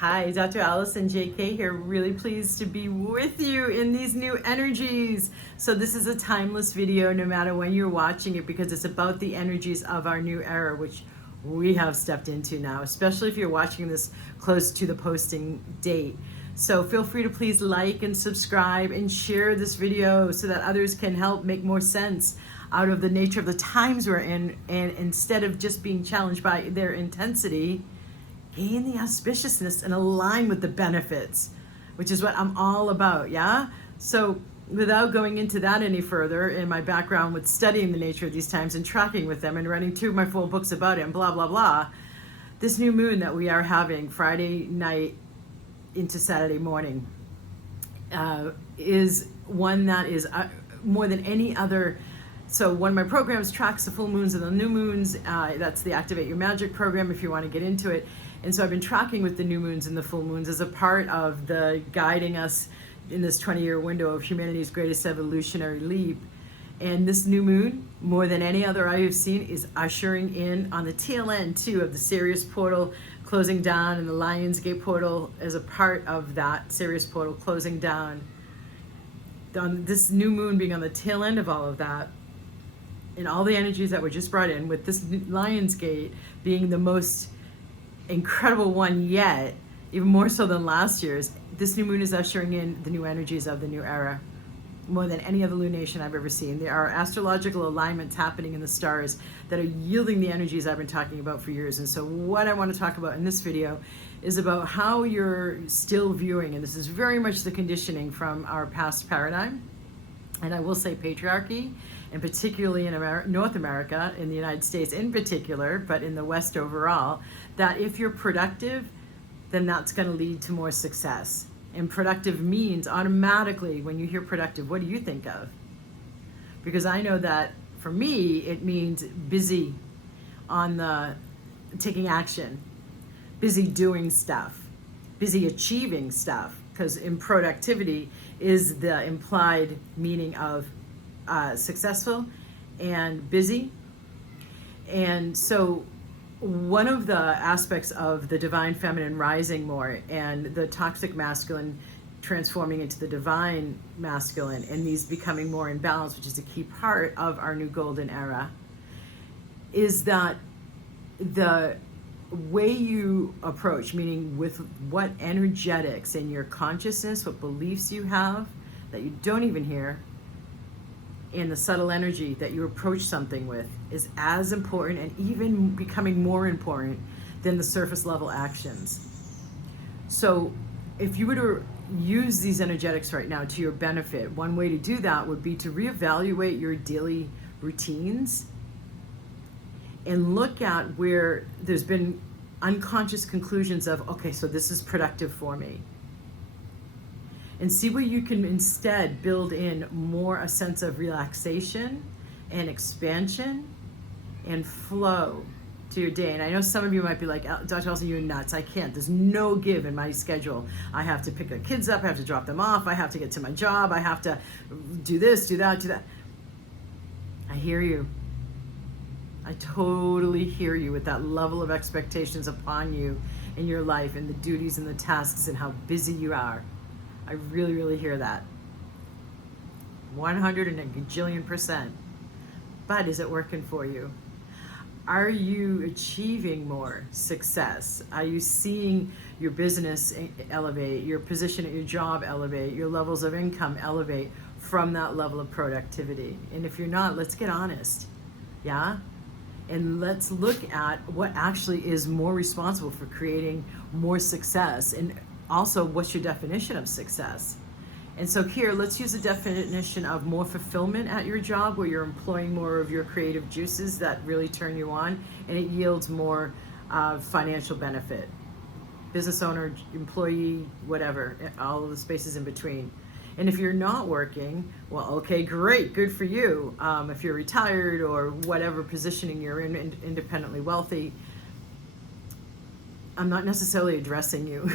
Hi, Dr. Alison J here. Really pleased to be with you in these new energies. So this is a timeless video no matter when you're watching it, because it's about the energies of our new era, which we have stepped into now, especially if you're watching this close to the posting date. So feel free to please like and subscribe and share this video so that others can help make more sense out of the nature of the times we're in, and instead of just being challenged by their intensity, gain the auspiciousness and align with the benefits, which is what I'm all about, yeah? So without going into that any further, in my background with studying the nature of these times and tracking with them and writing two of my full books about it and blah, blah, blah, this new moon that we are having Friday night into Saturday morning is one that is more than any other. So one of my programs tracks the full moons and the new moons. That's the Activate Your Magic program if you want to get into it. And so I've been tracking with the new moons and the full moons as a part of the guiding us in this 20-year window of humanity's greatest evolutionary leap. And this new moon, more than any other I have seen, is ushering in on the tail end too of the Sirius portal closing down, and the Lionsgate portal as a part of that Sirius portal closing down. On this new moon being on the tail end of all of that, and all the energies that were just brought in, with this Lionsgate being the most incredible one yet, even more so than last year's, this new moon is ushering in the new energies of the new era more than any other lunation I've ever seen. There are astrological alignments happening in the stars that are yielding the energies I've been talking about for years. And so what I want to talk about in this video is about how you're still viewing, and this is very much the conditioning from our past paradigm, and I will say patriarchy, and particularly in North America, in the United States in particular, but in the West overall, that if you're productive, then that's going to lead to more success. And productive means automatically, when you hear productive, what do you think of? Because I know that for me, it means busy on the taking action, busy doing stuff, busy achieving stuff, because in productivity is the implied meaning of successful and busy. And so one of the aspects of the divine feminine rising more and the toxic masculine transforming into the divine masculine, and these becoming more in balance, which is a key part of our new golden era, is that the way you approach, meaning with what energetics in your consciousness, what beliefs you have that you don't even hear, and the subtle energy that you approach something with, is as important and even becoming more important than the surface level actions. So if you were to use these energetics right now to your benefit, one way to do that would be to reevaluate your daily routines and look at where there's been unconscious conclusions of, okay, so this is productive for me. And see where you can instead build in more a sense of relaxation and expansion and flow to your day. And I know some of you might be like, Dr. Alison, you're nuts. I can't. There's no give in my schedule. I have to pick the kids up. I have to drop them off. I have to get to my job. I have to do this, do that, do that. I hear you. I totally hear you with that level of expectations upon you in your life and the duties and the tasks and how busy you are. I really, really hear that. 100 and a gajillion%. But is it working for you? Are you achieving more success? Are you seeing your business elevate, your position at your job elevate, your levels of income elevate from that level of productivity? And if you're not, let's get honest, yeah? And let's look at what actually is more responsible for creating more success, and also what's your definition of success. And so here, let's use the definition of more fulfillment at your job, where you're employing more of your creative juices that really turn you on, and it yields more financial benefit. Business owner, employee, whatever, all of the spaces in between. And if you're not working, well, okay, great, good for you. If you're retired or whatever positioning you're in, independently wealthy, I'm not necessarily addressing you,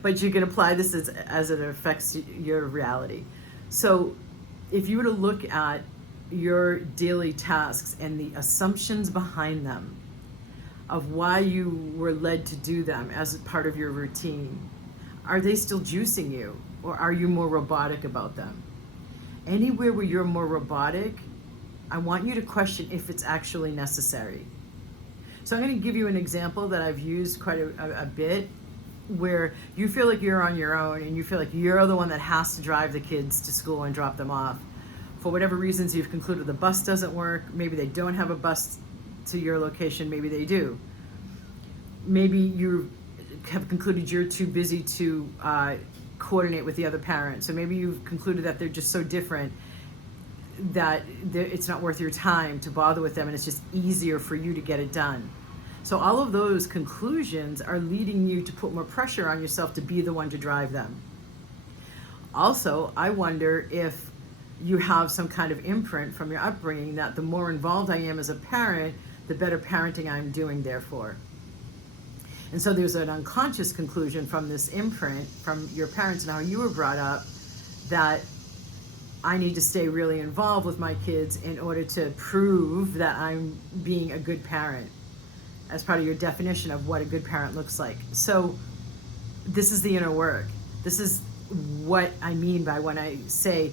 but you can apply this as it affects your reality. So if you were to look at your daily tasks and the assumptions behind them, of why you were led to do them as part of your routine. Are they still juicing you, or are you more robotic about them? Anywhere where you're more robotic, I want you to question if it's actually necessary. So I'm going to give you an example that I've used quite a bit, where you feel like you're on your own and you feel like you're the one that has to drive the kids to school and drop them off. For whatever reasons, you've concluded the bus doesn't work. Maybe they don't have a bus to your location. Maybe they do. Maybe you have concluded you're too busy to coordinate with the other parent. So maybe you've concluded that they're just so different that it's not worth your time to bother with them, and it's just easier for you to get it done. So all of those conclusions are leading you to put more pressure on yourself to be the one to drive them. Also, I wonder if you have some kind of imprint from your upbringing that the more involved I am as a parent, the better parenting I'm doing, therefore. And so there's an unconscious conclusion from this imprint from your parents and how you were brought up, that I need to stay really involved with my kids in order to prove that I'm being a good parent, as part of your definition of what a good parent looks like. So this is the inner work. This is what I mean by when I say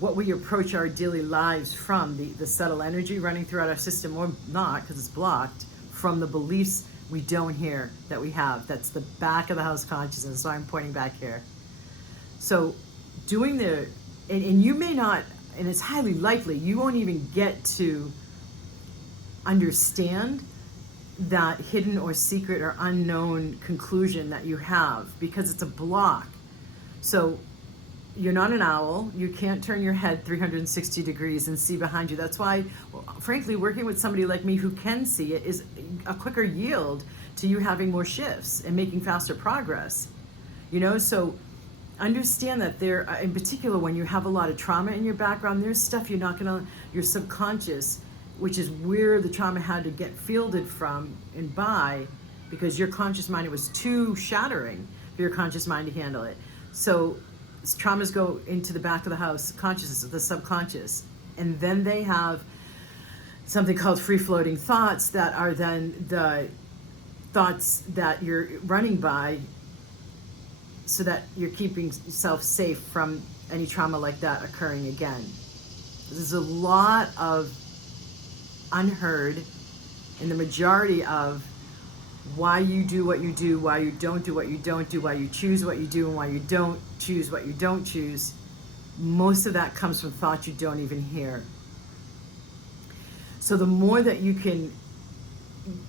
what we approach our daily lives from, the subtle energy running throughout our system, or not, because it's blocked, from the beliefs we don't hear that we have. That's the back of the house consciousness. So I'm pointing back here. So doing and you may not, and it's highly likely, you won't even get to understand that hidden or secret or unknown conclusion that you have, because it's a block. So you're not an owl. You can't turn your head 360 degrees and see behind you. That's why, frankly, working with somebody like me who can see it is a quicker yield to you having more shifts and making faster progress. So understand that there, in particular, when you have a lot of trauma in your background, there's stuff your subconscious, which is where the trauma had to get fielded from and by, because your conscious mind, it was too shattering for your conscious mind to handle it. So traumas go into the back of the house consciousness, the subconscious, and then they have something called free-floating thoughts that are then the thoughts that you're running by, so that you're keeping yourself safe from any trauma like that occurring again. There's a lot of unheard in the majority of why you do what you do, why you don't do what you don't do, why you choose what you do, and why you don't choose what you don't choose. Most of that comes from thoughts you don't even hear. So the more that you can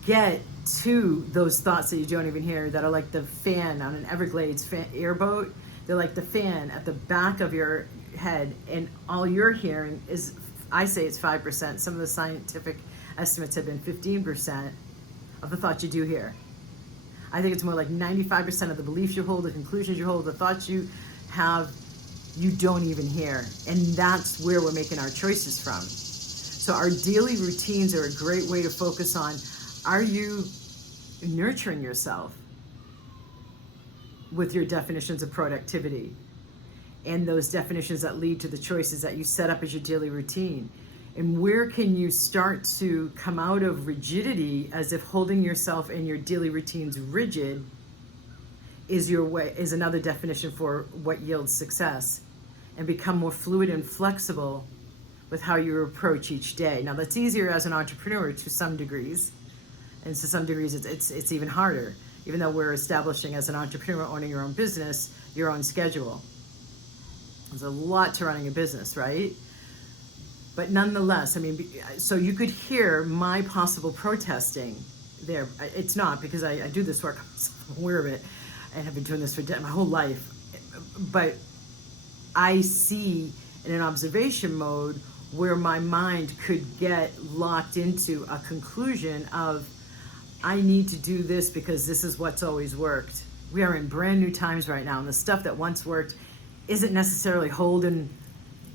get to those thoughts that you don't even hear, that are like the fan on an Everglades airboat, they're like the fan at the back of your head, and all you're hearing is, I say it's 5%. Some of the scientific estimates have been 15% of the thoughts you do hear. I think it's more like 95% of the beliefs you hold, the conclusions you hold, the thoughts you have, you don't even hear. And that's where we're making our choices from. So our daily routines are a great way to focus on, are you nurturing yourself with your definitions of productivity and those definitions that lead to the choices that you set up as your daily routine? And where can you start to come out of rigidity, as if holding yourself and your daily routines rigid is another definition for what yields success, and become more fluid and flexible with how you approach each day. Now that's easier as an entrepreneur to some degrees, and to some degrees it's even harder, even though we're establishing as an entrepreneur, owning your own business, your own schedule. There's a lot to running a business, right? But nonetheless, so you could hear my possible protesting there. It's not, because I do this work, I'm aware of it, and have been doing this for my whole life. But I see in an observation mode where my mind could get locked into a conclusion of, I need to do this because this is what's always worked. We are in brand new times right now, and the stuff that once worked isn't necessarily holding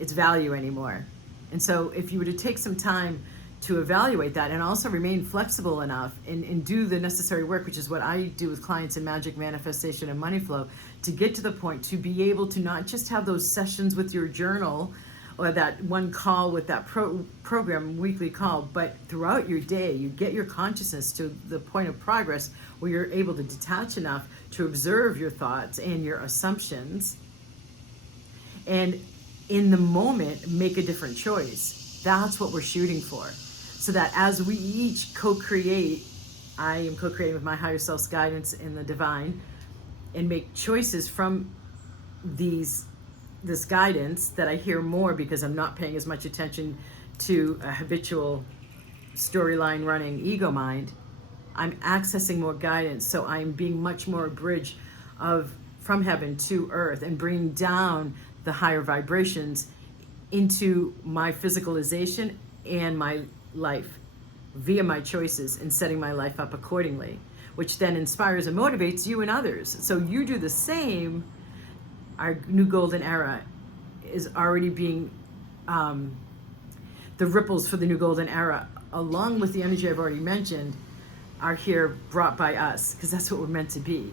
its value anymore. And so if you were to take some time to evaluate that, and also remain flexible enough and do the necessary work, which is what I do with clients in magic, manifestation, and money flow, to get to the point to be able to not just have those sessions with your journal or that one call with that program, weekly call, but throughout your day, you get your consciousness to the point of progress where you're able to detach enough to observe your thoughts and your assumptions, and in the moment, make a different choice. That's what we're shooting for. So that as we each co-create, I am co-creating with my higher self's guidance in the divine, and make choices from this guidance that I hear more because I'm not paying as much attention to a habitual storyline running ego mind. I'm accessing more guidance, so I'm being much more a bridge from heaven to earth, and bringing down the higher vibrations into my physicalization and my life via my choices, and setting my life up accordingly, which then inspires and motivates you and others. So you do the same. Our new golden era is already being, the ripples for the new golden era, along with the energy I've already mentioned, are here brought by us, because that's what we're meant to be.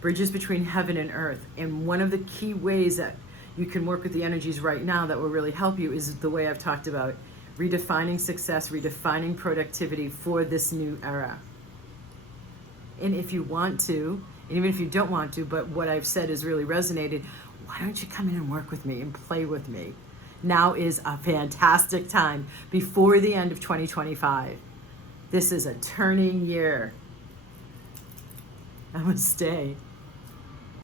Bridges between heaven and earth. And one of the key ways that you can work with the energies right now that will really help you is the way I've talked about redefining success, redefining productivity for this new era. And if you want to, and even if you don't want to, but what I've said has really resonated, why don't you come in and work with me and play with me? Now is a fantastic time before the end of 2025. This is a turning year. Namaste.